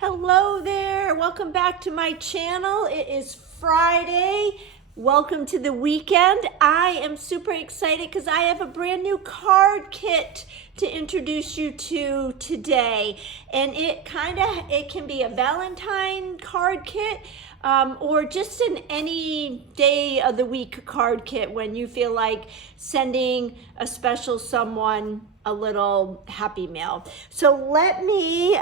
Hello there, welcome back to my channel. It is Friday. Welcome to the weekend. I am super excited because I have a brand new card kit to introduce you to today. And it can be a Valentine card kit or just an any day of the week card kit when you feel like sending a special someone a little happy mail. So let me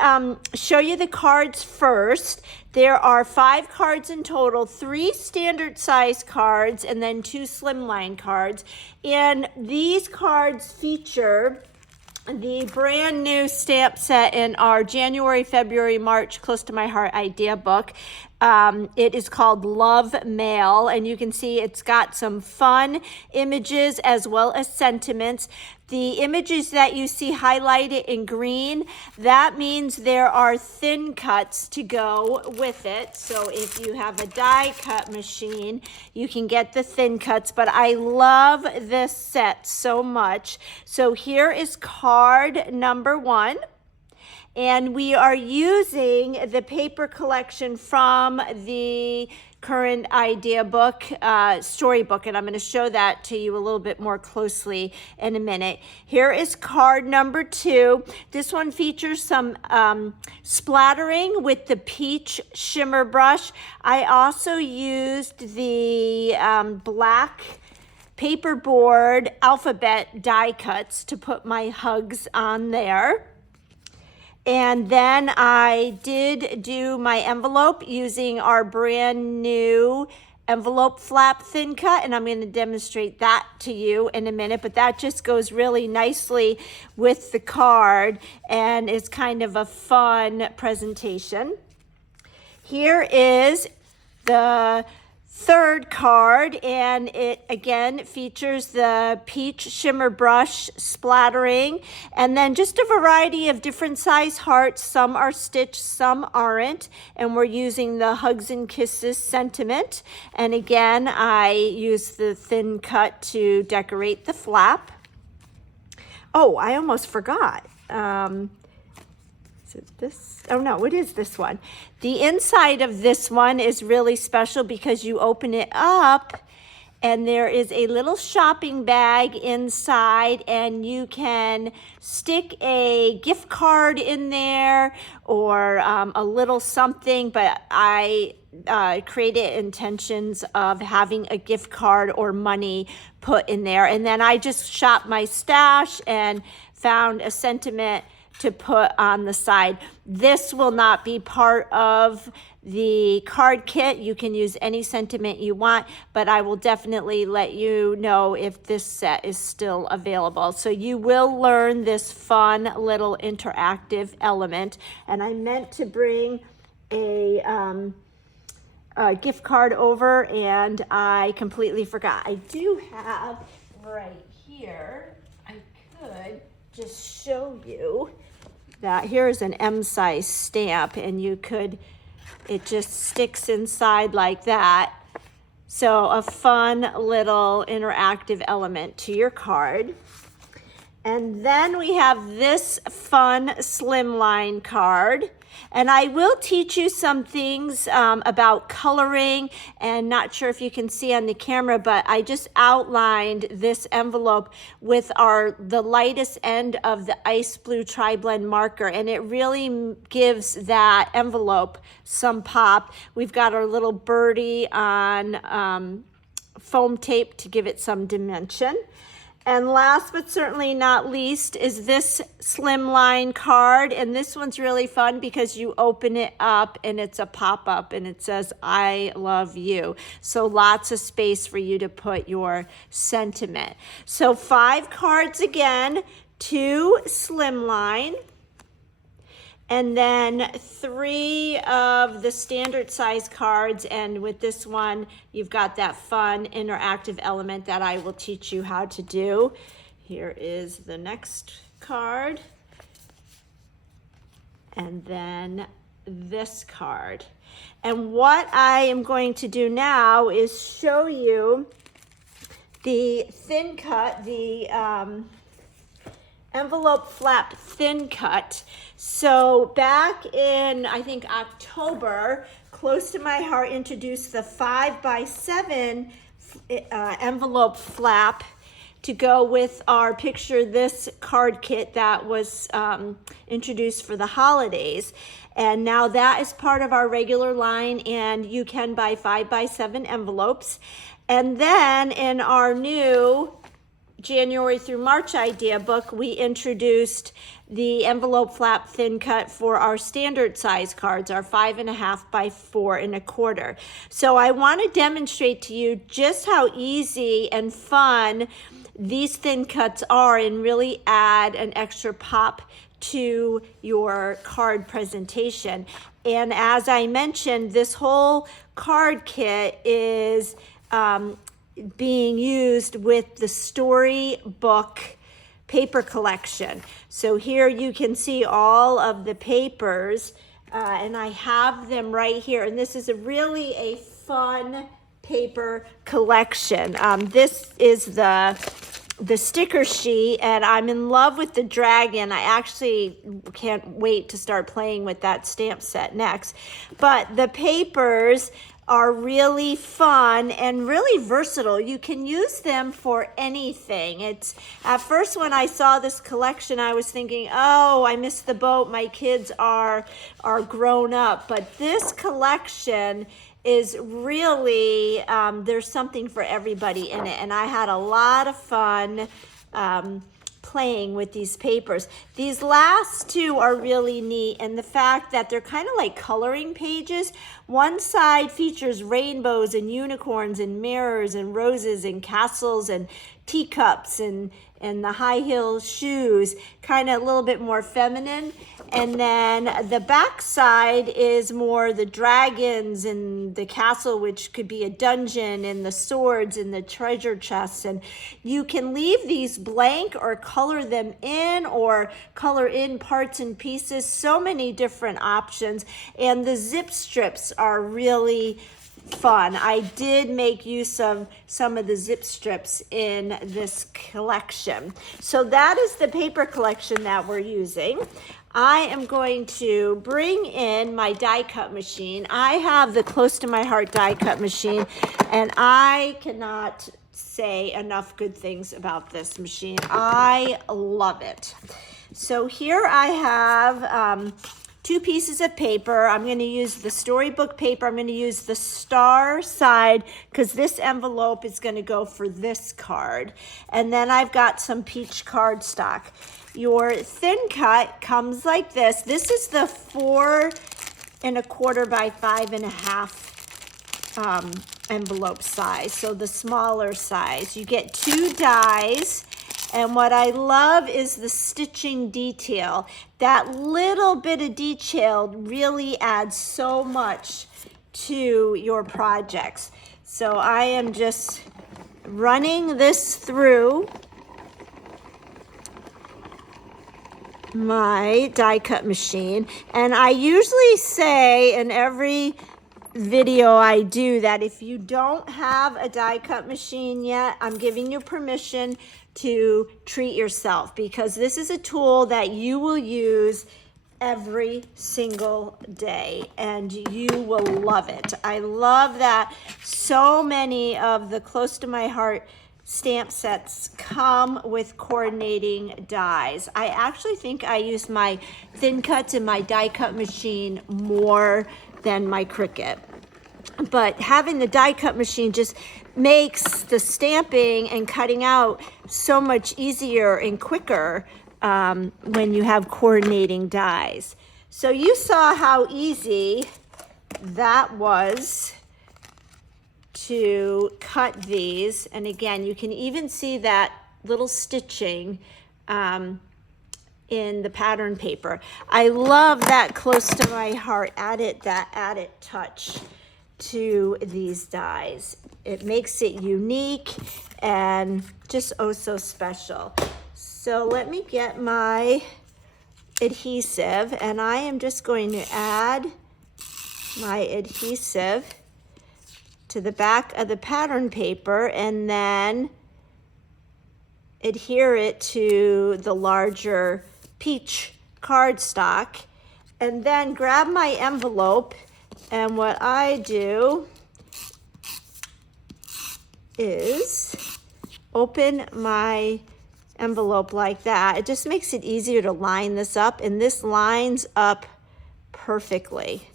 show you the cards first. There are 5 cards in total, 3 standard size cards and then 2 slimline cards. And these cards feature the brand new stamp set in our January, February, March Close to My Heart idea book. It is called Love Mail, and you can see it's got some fun images as well as sentiments. The images that you see highlighted in green, that means there are thin cuts to go with it. So if you have a die cut machine, you can get the thin cuts, but I love this set so much. So here is card number 1. And we are using the paper collection from the current idea book, storybook, and I'm going to show that to you a little bit more closely in a minute. Here is card number 2. This one features some splattering with the peach shimmer brush. I also used the black paperboard alphabet die cuts to put my hugs on there. And then I did do my envelope using our brand new envelope flap thin cut, and I'm going to demonstrate that to you in a minute, but that just goes really nicely with the card and is kind of a fun presentation. Here is the 3rd card, and it again features the peach shimmer brush splattering, and then just a variety of different size hearts. Some are stitched, some aren't, and we're using the Hugs and Kisses sentiment. And again, I use the thin cut to decorate the flap. Oh, I almost forgot. Is it this? Oh no, it is this one. The inside of this one is really special because you open it up and there is a little shopping bag inside, and you can stick a gift card in there or a little something, but I created intentions of having a gift card or money put in there. And then I just shopped my stash and found a sentiment to put on the side. This will not be part of the card kit. You can use any sentiment you want, but I will definitely let you know if this set is still available. So you will learn this fun little interactive element. And I meant to bring a gift card over and I completely forgot. I do have right here, I could just show you that here's an M size stamp, and it just sticks inside like that. So a fun little interactive element to your card. And then we have this fun slimline card. And I will teach you some things about coloring, and not sure if you can see on the camera, but I just outlined this envelope with the lightest end of the ice blue tri-blend marker, and it really gives that envelope some pop. We've got our little birdie on foam tape to give it some dimension. And last but certainly not least is this slimline card. And this one's really fun because you open it up and it's a pop-up and it says, I love you. So lots of space for you to put your sentiment. So 5 cards again, 2 slimline, and then 3 of the standard size cards. And with this one, you've got that fun interactive element that I will teach you how to do. Here is the next card. And then this card. And what I am going to do now is show you the thin cut, the envelope flap thin cut. So back in, I think, October, Close to My Heart introduced the 5x7 envelope flap to go with our Picture This card kit that was introduced for the holidays. And now that is part of our regular line, and you can buy 5x7 envelopes. And then in our new January through March idea book, we introduced the envelope flap thin cut for our standard size cards, our 5.5 by 4.25. So I want to demonstrate to you just how easy and fun these thin cuts are, and really add an extra pop to your card presentation. And as I mentioned, this whole card kit is being used with the Storybook paper collection. So here you can see all of the papers, and I have them right here. And this is really a fun paper collection. This is the sticker sheet, and I'm in love with the dragon. I actually can't wait to start playing with that stamp set next. But the papers are really fun and really versatile. You can use them for anything. It's at first when I saw this collection, I was thinking, oh, I missed the boat. My kids are grown up. But this collection is really, there's something for everybody in it. And I had a lot of fun playing with these papers. These last two are really neat, and the fact that they're kind of like coloring pages. One side features rainbows and unicorns and mirrors and roses and castles and teacups and the high heel shoes, kind of a little bit more feminine. And then the back side is more the dragons and the castle, which could be a dungeon, and the swords and the treasure chests. And you can leave these blank or color them in, or color in parts and pieces. So many different options. And the zip strips are really fun. I did make use of some of the zip strips in this collection. So that is the paper collection that we're using. I am going to bring in my die cut machine. I have the Close to My Heart die cut machine, and I cannot say enough good things about this machine. I love it. So here I have two pieces of paper. I'm going to use the Storybook paper. I'm going to use the star side because this envelope is going to go for this card. And then I've got some peach cardstock. Your thin cut comes like this. This is the 4.25 by 5.5 envelope size. So the smaller size. You get 2 dies. And what I love is the stitching detail. That little bit of detail really adds so much to your projects. So I am just running this through my die cut machine. And I usually say in every video I do that if you don't have a die cut machine yet, I'm giving you permission to treat yourself, because this is a tool that you will use every single day and you will love it. I love that so many of the Close to My Heart stamp sets come with coordinating dies. I actually think I use my thin cuts in my die cut machine more than my Cricut. But having the die cut machine just makes the stamping and cutting out so much easier and quicker when you have coordinating dies. So you saw how easy that was to cut these. And again, you can even see that little stitching in the pattern paper. I love that Close to My Heart added that added touch to these dies. It makes it unique and just oh so special. So let me get my adhesive, and I am just going to add my adhesive to the back of the pattern paper, and then adhere it to the larger peach cardstock, and then grab my envelope, and what I do is open my envelope like that. It just makes it easier to line this up, and this lines up perfectly.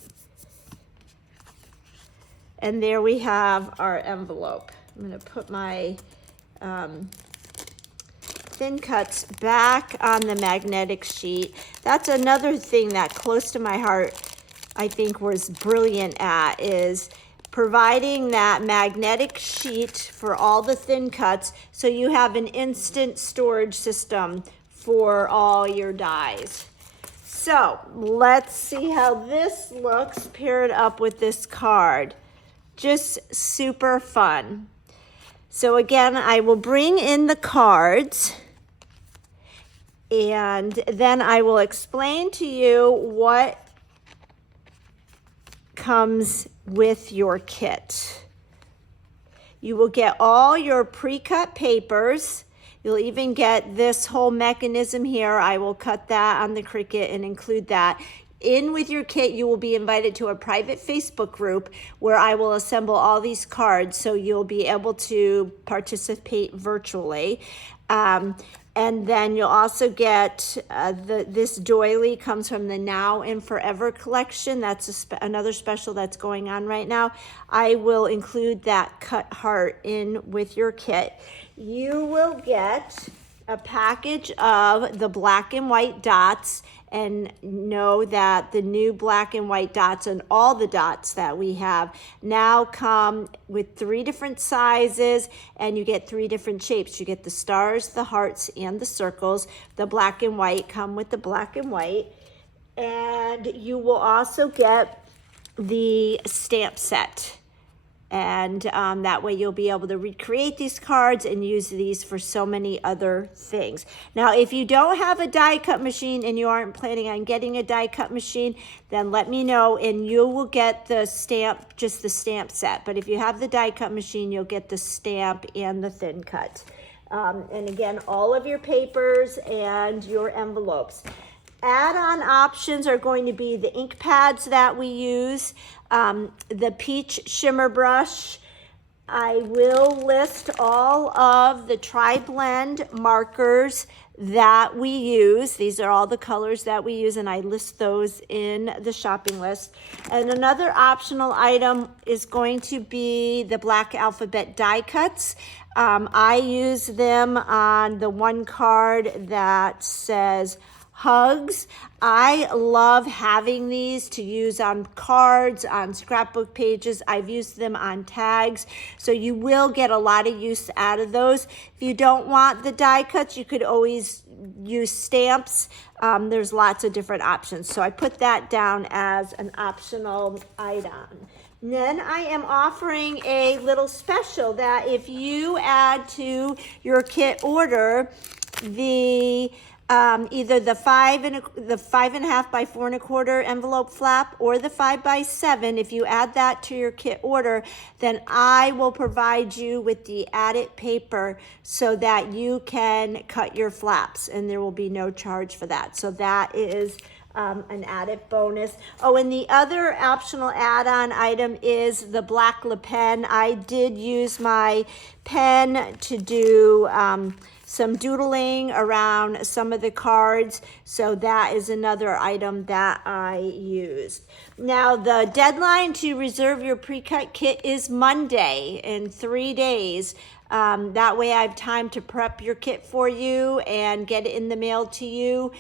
And there we have our envelope. I'm going to put my thin cuts back on the magnetic sheet. That's another thing that Close to My Heart, I think, was brilliant at, is providing that magnetic sheet for all the thin cuts so you have an instant storage system for all your dies. So let's see how this looks paired up with this card. Just super fun. So again, I will bring in the cards, and then I will explain to you what comes with your kit. You will get all your pre-cut papers. You'll even get this whole mechanism here. I will cut that on the Cricut and include that. In with your kit, you will be invited to a private Facebook group where I will assemble all these cards, so you'll be able to participate virtually. And then you'll also get this doily comes from the Now and Forever collection. That's another special that's going on right now. I will include that cut heart in with your kit. You will get a package of the black and white dots, and know that the new black and white dots and all the dots that we have now come with 3 different sizes, and you get 3 different shapes. You get the stars, the hearts, and the circles. The black and white come with the black and white, and you will also get the stamp set. And that way you'll be able to recreate these cards and use these for so many other things. Now, if you don't have a die cut machine and you aren't planning on getting a die cut machine, then let me know and you will get the stamp, just the stamp set. But if you have the die cut machine, you'll get the stamp and the thin cut. And again, all of your papers and your envelopes. Add-on options are going to be the ink pads that we use, the peach shimmer brush. I will list all of the tri-blend markers that we use. These are all the colors that we use, and I list those in the shopping list. And another optional item is going to be the black alphabet die cuts. I use them on the one card that says Hugs. I love having these to use on cards, on scrapbook pages. I've used them on tags, so you will get a lot of use out of those. If you don't want the die cuts, you could always use stamps. There's lots of different options, so I put that down as an optional item. And then I am offering a little special that if you add to your kit order the either the 5.5 by 4 1/4 envelope flap or the 5 by 7, if you add that to your kit order, then I will provide you with the added paper so that you can cut your flaps, and there will be no charge for that. So that is an added bonus. Oh, and the other optional add-on item is the black Le Pen. I did use my pen to do some doodling around some of the cards, so that is another item that I used. Now, the deadline to reserve your pre-cut kit is Monday in 3 days. That way I have time to prep your kit for you and get it in the mail to you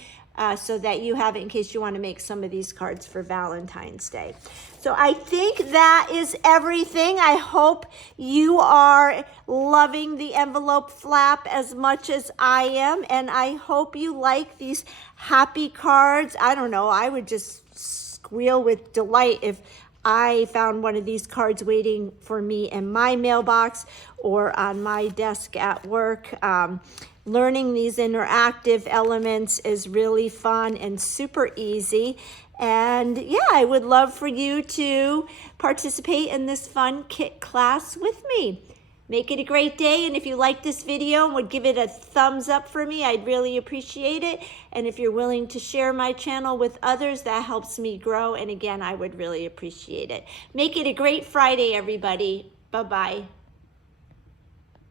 so that you have it in case you want to make some of these cards for Valentine's Day. So I think that is everything. I hope you are loving the envelope flap as much as I am, and I hope you like these happy cards. I don't know, I would just squeal with delight if I found one of these cards waiting for me in my mailbox or on my desk at work. Learning these interactive elements is really fun and super easy. And yeah, I would love for you to participate in this fun kit class with me. Make it a great day. And if you like this video and would give it a thumbs up for me, I'd really appreciate it. And if you're willing to share my channel with others, that helps me grow. And again, I would really appreciate it. Make it a great Friday, everybody. Bye-bye.